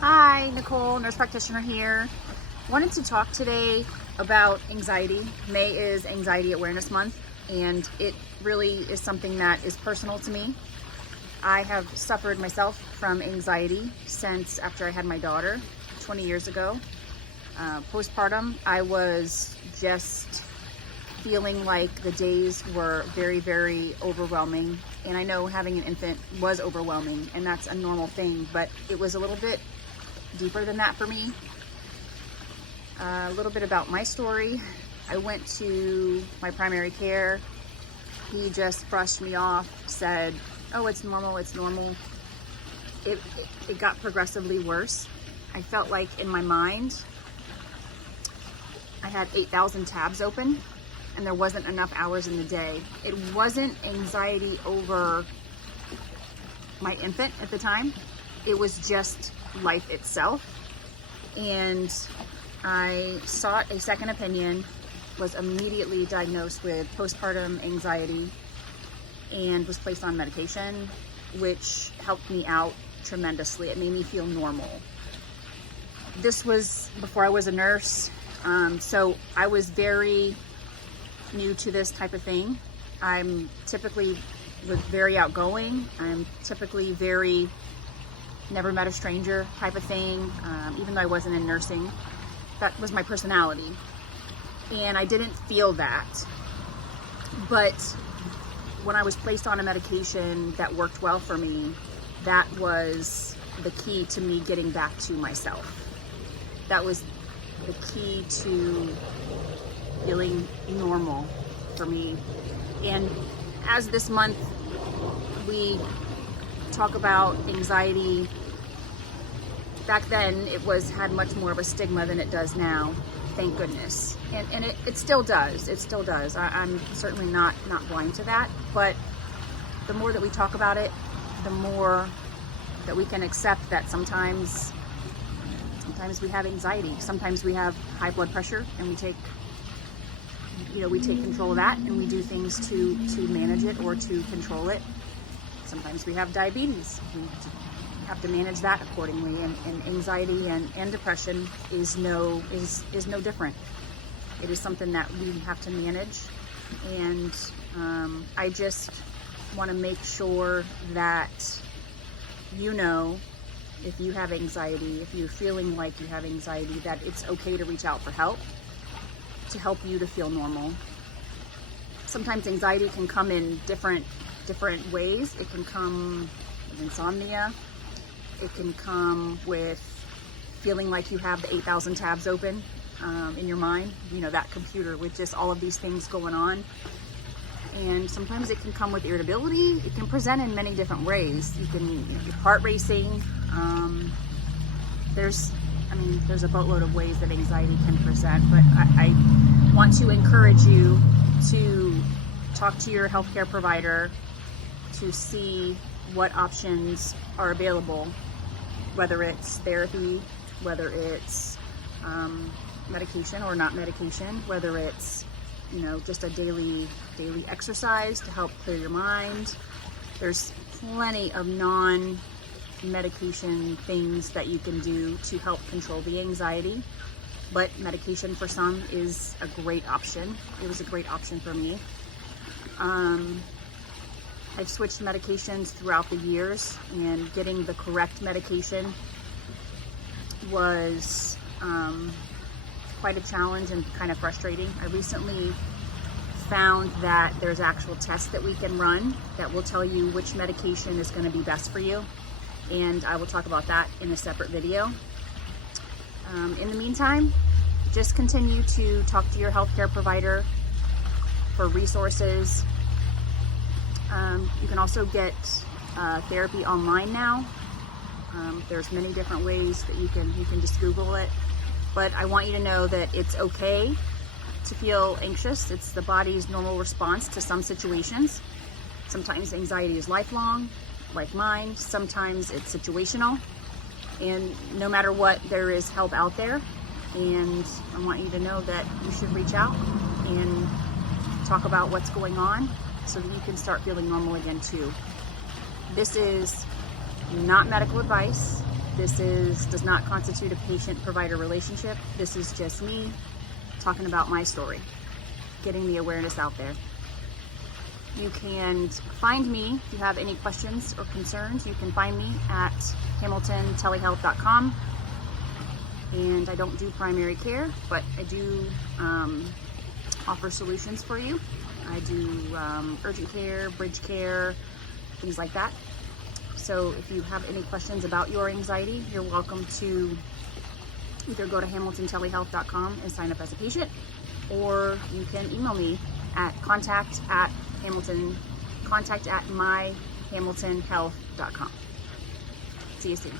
Hi, Nicole, nurse practitioner here. Wanted to talk today about anxiety. May is Anxiety Awareness Month, and it really is something that is personal to me. I have suffered myself from anxiety since after I had my daughter 20 years ago. Postpartum, I was just feeling like the days were very, very overwhelming. And I know having an infant was overwhelming, and that's a normal thing, but it was a little bit deeper than that for me. A little bit about my story. I went to my primary care. He just brushed me off, said, "Oh, it's normal, it's normal." It got progressively worse. I felt like in my mind, I had 8,000 tabs open and there wasn't enough hours in the day. It wasn't anxiety over my infant at the time. It was just life itself. And I sought a second opinion, was immediately diagnosed with postpartum anxiety, and was placed on medication, which helped me out tremendously. It made me feel normal. This was before I was a nurse, so I was very new to this type of thing. I'm typically very outgoing. I'm typically very never met a stranger type of thing, even though I wasn't in nursing. That was my personality. And I didn't feel that. But when I was placed on a medication that worked well for me, that was the key to me getting back to myself. That was the key to feeling normal for me. And as this month we talk about anxiety, back then it had much more of a stigma than it does now, thank goodness. And it still does, I'm certainly not blind to that, but the more that we talk about it, the more that we can accept that sometimes we have anxiety, sometimes we have high blood pressure, and we take control of that and we do things to manage it or to control it. Sometimes we have diabetes. We have to manage that accordingly. And anxiety and depression is no different. It is something that we have to manage. And I just want to make sure that if you have anxiety, if you're feeling like you have anxiety, that it's okay to reach out for help to help you to feel normal. Sometimes anxiety can come in different ways. It can come with insomnia. It can come with feeling like you have the 8,000 tabs open in your mind, that computer with just all of these things going on. And sometimes it can come with irritability. It can present in many different ways. Your heart racing. There's a boatload of ways that anxiety can present, but I want to encourage you to talk to your healthcare provider to see what options are available, whether it's therapy, whether it's medication or not medication, whether it's just a daily exercise to help clear your mind. There's plenty of non-medication things that you can do to help control the anxiety, but medication for some is a great option. It was a great option for me. I've switched medications throughout the years, and getting the correct medication was quite a challenge and kind of frustrating. I recently found that there's actual tests that we can run that will tell you which medication is going to be best for you, and I will talk about that in a separate video. In the meantime, just continue to talk to your healthcare provider for resources. You can also get therapy online now. There's many different ways that you can just Google it. But I want you to know that it's okay to feel anxious. It's the body's normal response to some situations. Sometimes anxiety is lifelong, like mine. Sometimes it's situational. And no matter what, there is help out there. And I want you to know that you should reach out and talk about what's going on so that you can start feeling normal again too. This is not medical advice. does not constitute a patient-provider relationship. This is just me talking about my story, getting the awareness out there. You can find me if you have any questions or concerns. You can find me at hamiltontelehealth.com. And I don't do primary care, but I do offer solutions for you. I do urgent care, bridge care, things like that. So if you have any questions about your anxiety, you're welcome to either go to hamiltontelehealth.com and sign up as a patient, or you can email me at contact at myhamiltonhealth.com. See you soon.